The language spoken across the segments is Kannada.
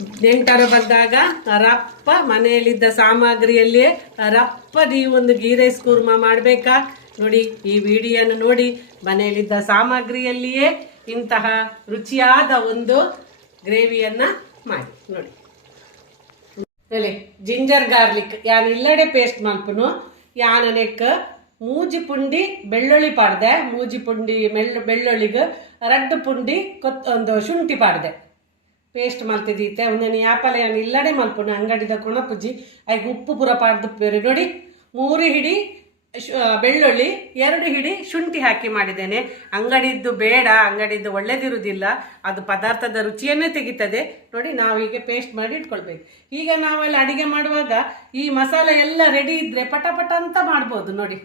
ನೆಂಟರು ಬಂದಾಗ ರಪ್ಪ ಮನೆಯಲ್ಲಿದ್ದ ಸಾಮಗ್ರಿಯಲ್ಲಿಯೇ, ರಪ್ಪ ಒಂದು ಗೀ ರೈಸ್ ಕೂರ್ಮ ಮಾಡಬೇಕಾ? ನೋಡಿ, ಈ ವಿಡಿಯೋನ ನೋಡಿ. ಮನೆಯಲ್ಲಿದ್ದ ಸಾಮಗ್ರಿಯಲ್ಲಿಯೇ ಇಂತಹ ರುಚಿಯಾದ ಒಂದು ಗ್ರೇವಿಯನ್ನ ಮಾಡಿ. ನೋಡಿ. ಅಲ್ಲಿ ಜಿಂಜರ್ ಗಾರ್ಲಿಕ್, ಯಾನ್ ಇಲ್ಲಡೆ ಪೇಸ್ಟ್ ಮಲ್ಪನು ಯಾನ ನೆಕ್ ಮೂಜಿ ಪುಂಡಿ ಬೆಳ್ಳುಳ್ಳಿ ಪಾಡ್ದೆ. ಮೂಜಿ ಪುಂಡಿ ಮೆಳ್ಳು ಬೆಳ್ಳುಳ್ಳಿಗೆ ರಡ್ಡು ಪುಂಡಿ ಕೊತ್, ಒಂದು ಶುಂಠಿ ಪಾಡ್ದೆ. ಪೇಸ್ಟ್ ಮಲ್ತಿದ್ದೀತೆ ಒಂದನಿ ಆಪಲ ಏನು ಇಲ್ಲಡೆ ಮಲ್ಪುನು ಅಂಗಡಿದ ಪುಜ್ಜಿ. ಐಗೆ ಉಪ್ಪು ಪುರ ಪಾಡ್ದು ಬೇರೆ. ನೋಡಿ, ಮೂರು ಹಿಡಿ ಬೆಳ್ಳುಳ್ಳಿ, ಎರಡು ಹಿಡಿ ಶುಂಠಿ ಹಾಕಿ ಮಾಡಿದ್ದೇನೆ. ಅಂಗಡಿದ್ದು ಬೇಡ, ಅಂಗಡಿದ್ದು ಒಳ್ಳೇದಿರುವುದಿಲ್ಲ ಅದು ಪದಾರ್ಥದ ರುಚಿಯನ್ನೇ ತೆಗಿತದೆ. ನೋಡಿ, ನಾವು ಹೀಗೆ ಪೇಸ್ಟ್ ಮಾಡಿ ಇಟ್ಕೊಳ್ಬೇಕು. ಈಗ ನಾವೆಲ್ಲ ಅಡಿಗೆ ಮಾಡುವಾಗ ಈ ಮಸಾಲೆ ಎಲ್ಲ ರೆಡಿ ಇದ್ದರೆ ಪಟ ಅಂತ ಮಾಡ್ಬೋದು, ನೋಡಿ.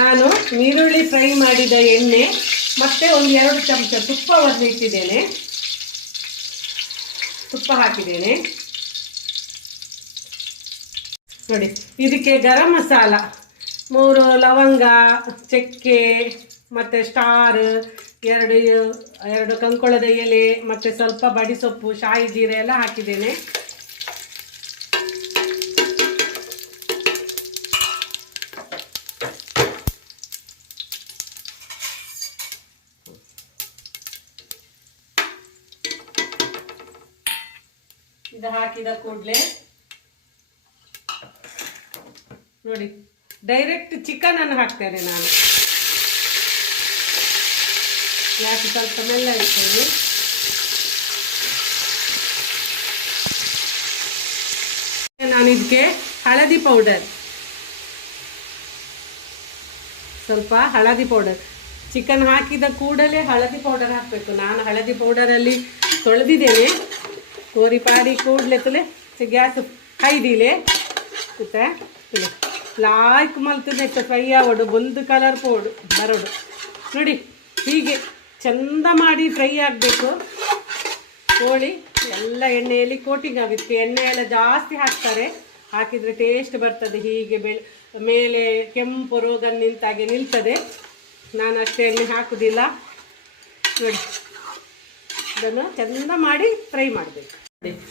ನಾನು ನೀರುಳ್ಳಿ ಫ್ರೈ ಮಾಡಿದ ಎಣ್ಣೆ, ಮತ್ತೆ ಒಂದು ಎರಡು ಚಮಚ ತುಪ್ಪವನ್ನು ಇಟ್ಟಿದ್ದೇನೆ ತುಪ್ಪ ಹಾಕಿದ್ದೇನೆ. ನೋಡಿ, ಇದಕ್ಕೆ ಗರಂ ಮಸಾಲ. ಮೂರು ಲವಂಗ, ಚಕ್ಕೆ, ಮತ್ತು ಸ್ಟಾರ್, ಎರಡು ಎರಡು ಕಂಕೊಳದ ಎಲೆ, ಮತ್ತು ಸ್ವಲ್ಪ ಬಡಿಸೊಪ್ಪು ಶಾಯಿ ಜೀರೆ ಎಲ್ಲ ಹಾಕಿದ್ದೇನೆ. ಹಾಕಿದ ಕೂಡಲೇ. ನೋಡಿ ಡೈರೆಕ್ಟ್ ಚಿಕನ್ ಅನ್ನು ಹಾಕ್ತೇನೆ ನಾನು. ಯಾಕೆ ಸ್ವಲ್ಪ ಮೆಲ್ಲ ಇರ್ತೇನೆ ನಾನು ಇದಕ್ಕೆ ಹಳದಿ ಪೌಡರ್ ಸ್ವಲ್ಪ ಹಳದಿ ಪೌಡರ್ ಚಿಕನ್ ಹಾಕಿದ ಕೂಡಲೇ ಹಳದಿ ಪೌಡರ್ ಹಾಕಬೇಕು. ನಾನು ಹಳದಿ ಪೌಡರಲ್ಲಿ ತೊಳೆದಿದ್ದೇನೆ. ಕೋರಿ ಪಾಡಿ ಕೂಡಲೇ ತುಲೆ ಗ್ಯಾಸ್ ಹೈದಿಲೆ ಮತ್ತೆ ತುಲೆ. ಲಾಯ್ಕ್ ಮಲ್ತದೆ ಫ್ರೈ ಆವಡು ಒಂದು ಕಲರ್ ಪೋಡು, ಬರೋಡು. ನೋಡಿ, ಹೀಗೆ ಚಂದ ಮಾಡಿ ಫ್ರೈ ಆಗಬೇಕು. ಕೋಳಿ, ಎಲ್ಲ ಎಣ್ಣೆಯಲ್ಲಿ ಕೋಟಿಂಗ್ ಆಗುತ್ತೆ. ಎಣ್ಣೆ ಎಲ್ಲ ಜಾಸ್ತಿ ಹಾಕ್ತಾರೆ. ಹಾಕಿದರೆ ಟೇಸ್ಟ್ ಬರ್ತದೆ ಹೀಗೆ ಬೆಳೆ, ಮೇಲೆ ಕೆಂಪು ರೋಗ ನಿಂತಾಗೆ ನಿಲ್ತದೆ. ನಾನು ಅಷ್ಟೇ ಎಣ್ಣೆ ಹಾಕುವುದಿಲ್ಲ ನೋಡಿ, ಇದನ್ನು ಚಂದ ಮಾಡಿ ಫ್ರೈ ಮಾಡಬೇಕು.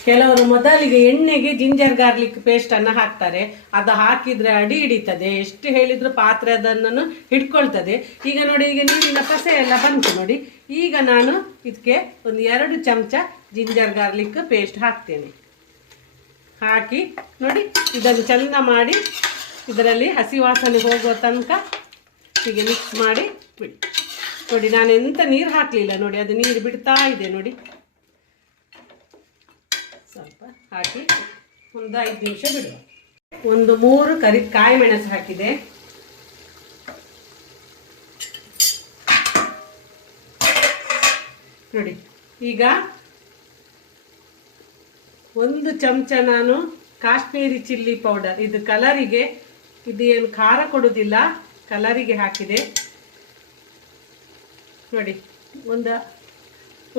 ಕೆಲವರು ಮೊದಲಿಗೆ ಎಣ್ಣೆಗೆ ಜಿಂಜರ್ ಗಾರ್ಲಿಕ್ ಪೇಸ್ಟ್ ಅನ್ನ ಹಾಕ್ತಾರೆ. ಅದು ಹಾಕಿದ್ರೆ ಅಡಿ ಹಿಡಿತದೆ. ಎಷ್ಟು ಹೇಳಿದ್ರು ಪಾತ್ರೆ ಅದನ್ನು ಹಿಡ್ಕೊಳ್ತದೆ. ಈಗ ನೋಡಿ, ಈಗ ನೀರಿನ ಪಸೆ ಎಲ್ಲ ಬಂತು ನೋಡಿ. ಈಗ ನಾನು ಇದಕ್ಕೆ ಒಂದು ಎರಡು ಚಮಚ ಜಿಂಜರ್ ಗಾರ್ಲಿಕ್ ಪೇಸ್ಟ್ ಹಾಕ್ತೇನೆ. ಹಾಕಿ ನೋಡಿ, ಇದನ್ನು ಚಂದ ಮಾಡಿ ಇದರಲ್ಲಿ ಹಸಿ ವಾಸನೆ ಹೋಗುವ ತನಕ ಹೀಗೆ ಮಿಕ್ಸ್ ಮಾಡಿ ಬಿಡಿ. ನೋಡಿ ನಾನು ಎಂತ ನೀರು ಹಾಕಲಿಲ್ಲ ನೋಡಿ, ಅದು ನೀರು ಬಿಡ್ತಾ ಇದೆ ನೋಡಿ ಸ್ವಲ್ಪ ಹಾಕಿ ಒಂದು ಐದು ನಿಮಿಷ ಬಿಡುವ. ಒಂದು ಮೂರು ಕರಿ ಕಾಯಿ ಮೆಣಸು ಹಾಕಿದೆ. ನೋಡಿ, ಈಗ ಒಂದು ಚಮಚ ನಾನು ಕಾಶ್ಮೀರಿ ಚಿಲ್ಲಿ ಪೌಡರ್. ಇದು ಕಲರಿಗೆ, ಇದು ಏನು ಖಾರ ಕೊಡುವುದಿಲ್ಲ ಕಲರಿಗೆ ಹಾಕಿದೆ. ನೋಡಿ, ಒಂದು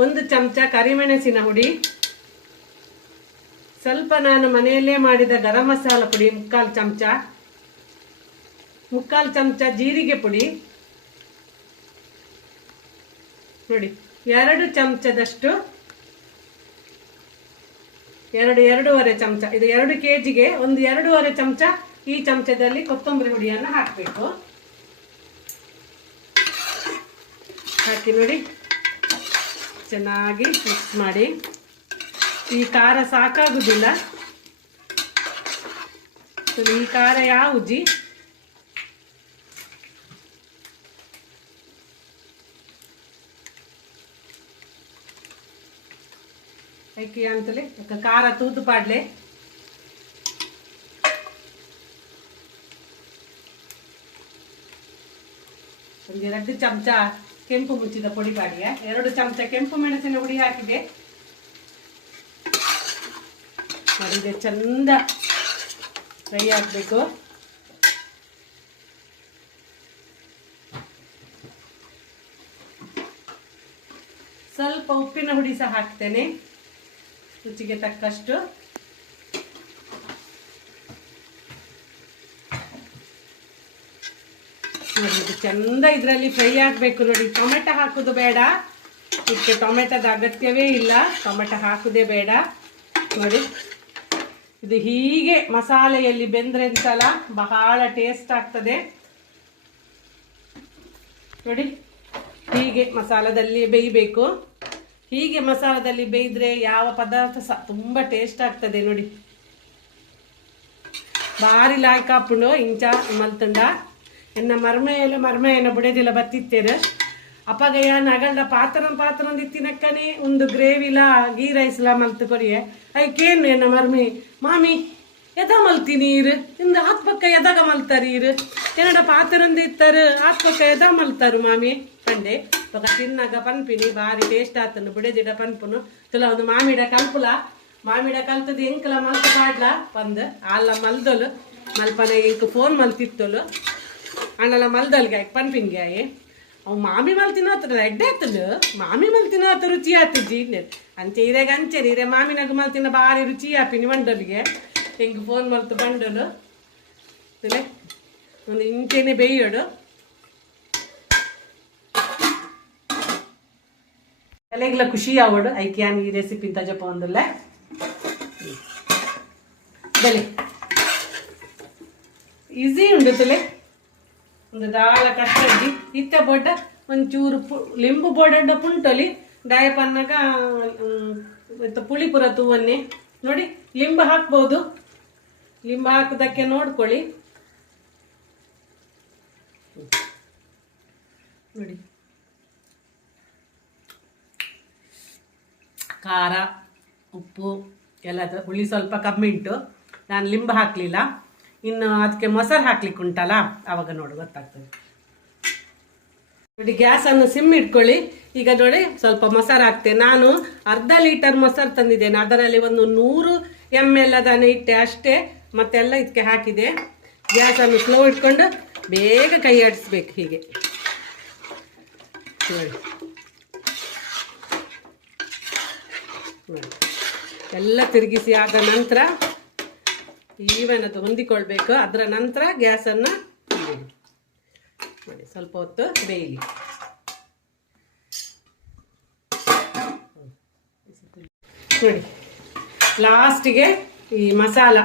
ಒಂದು ಚಮಚ ಕರಿಮೆಣಸಿನ ಹುಡಿ. ಸ್ವಲ್ಪ ನಾನು ಮನೆಯಲ್ಲೇ ಮಾಡಿದ ಗರಂ ಮಸಾಲ ಪುಡಿ, ಮುಕ್ಕಾಲು ಚಮಚ ಮುಕ್ಕಾಲು ಚಮಚ ಜೀರಿಗೆ ಪುಡಿ. ನೋಡಿ, ಎರಡು ಚಮಚದಷ್ಟು, ಎರಡು, ಎರಡೂವರೆ ಚಮಚ, ಇದು ಎರಡು ಕೆ ಜಿಗೆ ಒಂದು ಎರಡೂವರೆ ಚಮಚ ಈ ಚಮಚದಲ್ಲಿ ಕೊತ್ತಂಬರಿ ಹುಡಿಯನ್ನು ಹಾಕಬೇಕು. ಹಾಕಿ ನೋಡಿ, ಚೆನ್ನಾಗಿ ಮಿಕ್ಸ್ ಮಾಡಿ. ಈ ಖಾರ ಸಾಕಾಗುದಿಲ್ಲ. ಸೊ ಈ ಖಾರ ಯಾವ ಉಜ್ಜಿ ಐಕಿ ಅಂತಲೇ ಅಕ್ಕ ಖಾರ ತೂತು ಪಾಡ್ಲೆ? ಒಂದು ಎರಡು ಚಮಚ ಕೆಂಪು ಮುಚ್ಚಿದ ಪುಡಿ ಪಾಡಿಯ. ಎರಡು ಚಮಚ ಕೆಂಪು ಮೆಣಸಿನ ಹುಡಿ ಹಾಕಿದೆ. ಮಾಡಿದೆ ಚಂದ ಫ್ರೈ ಆಗಬೇಕು. ಸ್ವಲ್ಪ ಉಪ್ಪಿನ ಹುಡಿ ಸಹ ಹಾಕ್ತೇನೆ. ರುಚಿಗೆ ತಕ್ಕಷ್ಟು. ಇದು ಚಂದ ಇದರಲ್ಲಿ ಫ್ರೈ ಆಗಬೇಕು ನೋಡಿ. ಟೊಮೆಟೊ ಹಾಕೋದು ಬೇಡ. ಇದಕ್ಕೆ ಟೊಮೆಟೊದ ಅಗತ್ಯವೇ ಇಲ್ಲ. ಟೊಮೆಟೊ ಹಾಕೋದೇ ಬೇಡ. ನೋಡಿ. ಇದು ಹೀಗೆ ಮಸಾಲೆಯಲ್ಲಿ ಬೆಂದ್ರೆ ಅಂತಲ್ಲ, ಬಹಳ ಟೇಸ್ಟ್ ಆಗ್ತದೆ. ನೋಡಿ, ಹೀಗೆ ಮಸಾಲದಲ್ಲಿ ಬೇಯಬೇಕು. ಹೀಗೆ ಮಸಾಲದಲ್ಲಿ ಬೇಯಿದ್ರೆ ಯಾವ ಪದಾರ್ಥ ಸಹ ತುಂಬ ಟೇಸ್ಟ್ ಆಗ್ತದೆ ನೋಡಿ. ಬಾರಿ ಲಾಯ್ಕ್ ಹಾಪುಂಡು ಇಂಚ ಮಲ್ತುಂಡ. ಎನ್ನ ಮರ್ಮೆಯಲ್ಲ ಮರ್ಮೆಯನ್ನು ಬಿಡೋದಿಲ್ಲ ಬತ್ತಿತ್ತೇರು ನಗಂಡ ಪಾತ್ರನ ಪಾತ್ರ ತಿನ್ನಕ್ಕನೇ ಒಂದು ಗ್ರೇವಿಲ ಗೀ ರೈಸ್ಲ ಮಲ್ತು ಕೊರಿಯೆ ಐಕೇನು ಏನ ಮರ್ಮಿ? ಮಾಮಿ, ಎದ ಮಲ್ತಿ ನೀರು? ಇಂದ ಆತ್ ಪಕ್ಕ ಎದಾಗ ಮಲ್ತಾರೀರು ಏನಡ ಪಾತ್ರಂದ ಇತ್ತಾರೆ ಆತ್ ಪಕ್ಕ ಎದ ಮಲ್ತಾರು ಮಾಮಿ? ಕಂಡೆ ಪಕ್ಕ ತಿನ್ನಾಗ ಪನ್ಪಿನಿ ಬಾರಿ ಟೇಸ್ಟ್ ಆತನು ಬುಡೆದಿಡ ಪನ್ಪುನು. ತುಲ ಒಂದು ಮಾಮಿಡ ಕಲ್ಪುಲ. ಮಾಮಿಡ ಕಲ್ತದ ಎಂಕಲ ಮಲ್ತ ಬಾಡ್ಲ ಬಂದು ಆಲ್ಲ ಮಲ್ದಲು. ಮಲ್ಪನೆ ಇಂಕ ಫೋನ್ ಮಲ್ತಿತ್ತಲು. ಅಣ್ಣಲ ಮಲ್ದಲ್ಗೆ ಪನ್ಪಿನ್ಗೆ ಆಯೆ. ಅವು ಮಾಮಿ ಮಲ್ ತಿನ್ನೋತ್ರ ರೆಡ್ ಆತಲು ಮಾಮಿ ಮಲ್ ತಿನ್ನತ್ತ ರುಚಿ ಆತಜ್ಜಿ ಅಂಚೆ ಇರೇಗ ಅಂಚೆ ಇರೆ ಮಾಮಿನಾಗ ಮಲ್ ತಿನ್ನ ಭಾರಿ ರುಚಿ ಆಪಿನಿ ಮಂಡಲಿಗೆ ಹೆಂಗೆ ಫೋನ್ ಮಲ್ತು ಬಂಡಲು? ಒಂದು ಇಂಚೆನೆ ಬೇಯೋಡು. ತಲೆಗ್ಲ ಖುಷಿ ಆವಡು. ಐಕ್ಯಾನ್ ಈ ರೆಸಿಪಿ ಇಂತ ಜಪ ಒಂದಲ್ಲ. ಬಲಿ ಈಸಿ ಉಂಡು ತಲೆ. ಒಂದು ದಾಳ ಕಷ್ಟಿ ಇತ್ತ ಬೊಡ್ಡ ಒಂಚೂರು ಪು, ಲಿಂಬು ಬೊಡಡ್ಡ ಪುಂಟೊಲಿ ದಾಯ ಪನ್ನಗ ಪುಳಿ ಪುರ ತೂವನ್ನೇ. ನೋಡಿ, ಲಿಂಬು ಹಾಕ್ಬೋದು. ಲಿಂಬು ಹಾಕೋದಕ್ಕೆ ನೋಡ್ಕೊಳ್ಳಿ. ನೋಡಿ. ಖಾರ, ಉಪ್ಪು ಎಲ್ಲದ ಹುಳಿ ಸ್ವಲ್ಪ ಕಮ್ಮಿ ಉಂಟು ನಾನು ಲಿಂಬು ಹಾಕಲಿಲ್ಲ. ಇನ್ನು ಅದಕ್ಕೆ ಮೊಸರು ಹಾಕ್ಲಿಕ್ಕೆ ಉಂಟಲ್ಲ? ಆವಾಗ ನೋಡಿ, ಗೊತ್ತಾಗ್ತದೆ. ನೋಡಿ ಗ್ಯಾಸನ್ನು ಸಿಮ್ ಇಟ್ಕೊಳ್ಳಿ. ಈಗ ನೋಡಿ, ಸ್ವಲ್ಪ ಮೊಸರು ಹಾಕ್ತೆ. ನಾನು ಅರ್ಧ ಲೀಟರ್ ಮೊಸರು ತಂದಿದ್ದೇನೆ. ಅದರಲ್ಲಿ ಒಂದು ನೂರು ಎಂ ಎಲ್ ಅದನ್ನು ಇಟ್ಟೆ ಅಷ್ಟೇ. ಮತ್ತೆಲ್ಲ ಇದಕ್ಕೆ ಹಾಕಿದೆ. ಗ್ಯಾಸನ್ನು ಸ್ಲೋ ಇಟ್ಕೊಂಡು ಬೇಗ ಕೈ ಆಡಿಸ್ಬೇಕು ಹೀಗೆ. ನೋಡಿ. ಎಲ್ಲ ತಿರುಗಿಸಿ ಆದ ನಂತರ ಈವನ್ ಅದು ಹೊಂದಿಕೊಳ್ಬೇಕು ಅದರ ನಂತರ ಗ್ಯಾಸನ್ನು. ನೋಡಿ, ಸ್ವಲ್ಪ ಹೊತ್ತು ಬೇಯಲಿ ನೋಡಿ, ಲಾಸ್ಟಿಗೆ ಈ ಮಸಾಲ,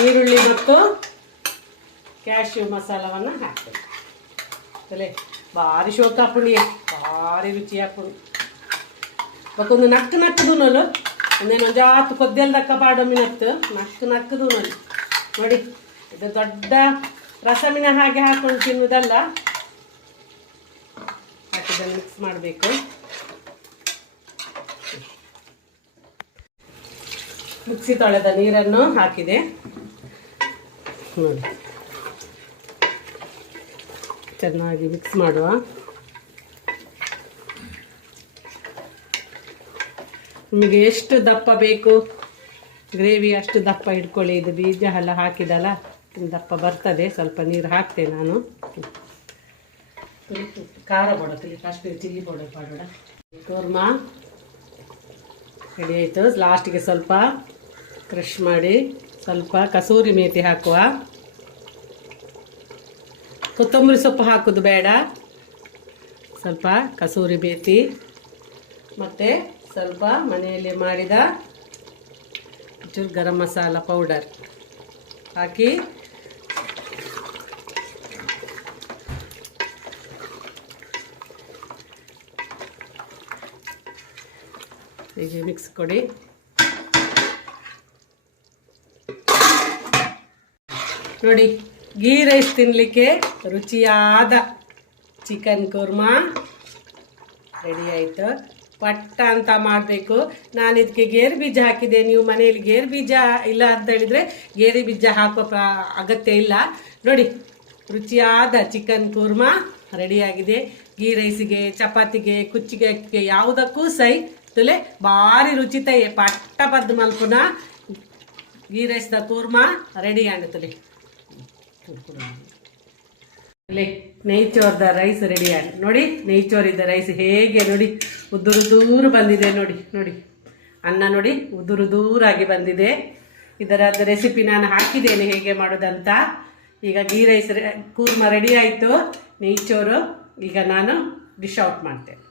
ಈರುಳ್ಳಿ ಮತ್ತು ಕ್ಯಾಶ್ಯೂ ಮಸಾಲವನ್ನು ಹಾಕ್ತೇವೆ ಅಲ್ಲೇ ಭಾರಿ ಶೋಕ ಪುಣಿಯ ಭಾರಿ ರುಚಿ ಪುಣಿ ಬಕ್ಕೊಂದು ನಕ್ಕು ನಕ್ಕದು ನೋಲು ಒಂದು ಜಾತು ಕೊದ್ದೆಲ್ದಕ್ಕ ಪಾಡೊಮ್ಮೆ ಮಿನತ್ತು. ನಕ್ಕು ನಕ್ಕದು ನೋಡಿ. ನೋಡಿ, ಇದು ದೊಡ್ಡ ರಸಮಿನ ಹಾಗೆ ಹಾಕೊಂಡು ತಿನ್ನುವುದಲ್ಲ ಹಾಕಿದ್ದನ್ನು ಮಿಕ್ಸ್ ಮಾಡಬೇಕು. ಮಿಕ್ಸಿ ತೊಳೆದ ನೀರನ್ನು ಹಾಕಿದೆ. ನೋಡಿ. ಚೆನ್ನಾಗಿ ಮಿಕ್ಸ್ ಮಾಡುವ. ನಿಮಗೆ ಎಷ್ಟು ದಪ್ಪ ಬೇಕು? ಗ್ರೇವಿ ಅಷ್ಟು ದಪ್ಪ ಇಟ್ಕೊಳ್ಳಿ. ಇದು ಬೀಜ ಎಲ್ಲ ಹಾಕಿದಲ್ಲ ದಪ್ಪ ಬರ್ತದೆ. ಸ್ವಲ್ಪ ನೀರು ಹಾಕ್ತೆ ನಾನು. ಖಾರ ಬೋಡ ಕಾಶ್ಮೀರಿ ಚಿಲ್ಲಿ ಪೌಡರ್ ಮಾಡೋಣ ಕೋರ್ಮಾ. ರೆಡಿ ಆಯಿತು. ಲಾಸ್ಟಿಗೆ ಸ್ವಲ್ಪ ಕ್ರಷ್ ಮಾಡಿ ಸ್ವಲ್ಪ ಕಸೂರಿ ಮೇತಿ ಹಾಕುವ. ಕೊತ್ತಂಬರಿ ಸೊಪ್ಪು ಹಾಕೋದು ಬೇಡ. ಸ್ವಲ್ಪ ಕಸೂರಿ ಮೇತಿ. ಮತ್ತು ಸ್ವಲ್ಪ ಮನೆಯಲ್ಲಿ ಮಾಡಿದ ಚೂರು ಗರಂ ಮಸಾಲ ಪೌಡರ್ ಹಾಕಿ. ಹೀಗೆ ಮಿಕ್ಸ್ ಕೊಡಿ. ನೋಡಿ ಗೀ ರೈಸ್ ತಿನ್ನಲಿಕ್ಕೆ ರುಚಿಯಾದ ಚಿಕನ್ ಕುರ್ಮಾ ರೆಡಿ ಆಯಿತು. ಪಟ್ಟ ಅಂತ ಮಾಡಬೇಕು. ನಾನು ಇದಕ್ಕೆ ಗೇರು ಬೀಜ ಹಾಕಿದೆ. ನೀವು ಮನೆಯಲ್ಲಿ ಗೇರು ಬೀಜ ಇಲ್ಲ ಅಂತ ಹೇಳಿದರೆ ಗೇರು ಬೀಜ ಹಾಕೋ ಅಗತ್ಯ ಇಲ್ಲ. ನೋಡಿ, ರುಚಿಯಾದ ಚಿಕನ್ ಕುರ್ಮಾ ರೆಡಿಯಾಗಿದೆ. ಗೀ ರೈಸಿಗೆ, ಚಪಾತಿಗೆ ಕುಚ್ಚಿಗೆ ಅಕ್ಕಿಗೆ ಯಾವುದಕ್ಕೂ ಸೈ ತುಲೆ ಭಾರಿ ರುಚಿತ ಪಟ್ಟ ಪದ್ದು ಮಲ್ಪುನ ಗೀ ರೈಸ್ದ ಕೂರ್ಮಾ ರೆಡಿ ಇಲ್ಲಿ ನೈಚೋರ್ದ ರೈಸ್ ರೆಡಿ ಆಗಿ ನೋಡಿ ನೈಚೋರಿದ್ದ ರೈಸ್ ಹೇಗೆ ನೋಡಿ. ಉದುರು ದೂರು ಬಂದಿದೆ ನೋಡಿ ನೋಡಿ. ಅನ್ನ ನೋಡಿ, ಉದುರು ದೂರಾಗಿ ಬಂದಿದೆ. ಇದರ ರೆಸಿಪಿ ನಾನು ಹಾಕಿದ್ದೇನೆ ಹೇಗೆ ಮಾಡೋದಂತ. ಈಗ ಗೀ ರೈಸ್ ಕೂರ್ಮ ರೆಡಿ ಆಯಿತು. ನೇಚೋರು ಈಗ ನಾನು ಡಿಶ್ ಔಟ್ ಮಾಡ್ತೇನೆ.